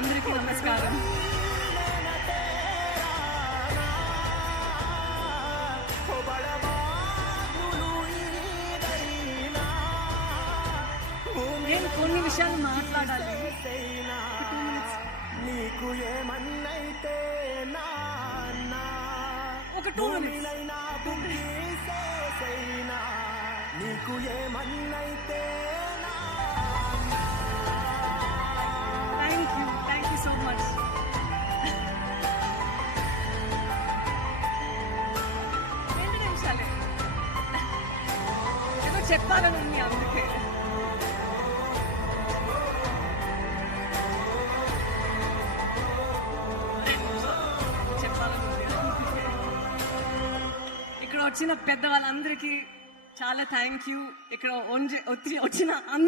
అందరికీ నమస్కారం. నేను కొన్ని విషయాలు మాట్లాడాలి. నీకు ఏమన్నైతే ఒక 2 minutes. నీకు ఏమన్నైతే థ్యాంక్ యూ సో మచ్. రెండు నిమిషాలే ఏదో చెప్పాలని ఉంది, అందుకే. ఇక్కడ వచ్చిన పెద్దవాళ్ళందరికీ చాలా థ్యాంక్ యూ. ఇక్కడ వచ్చిన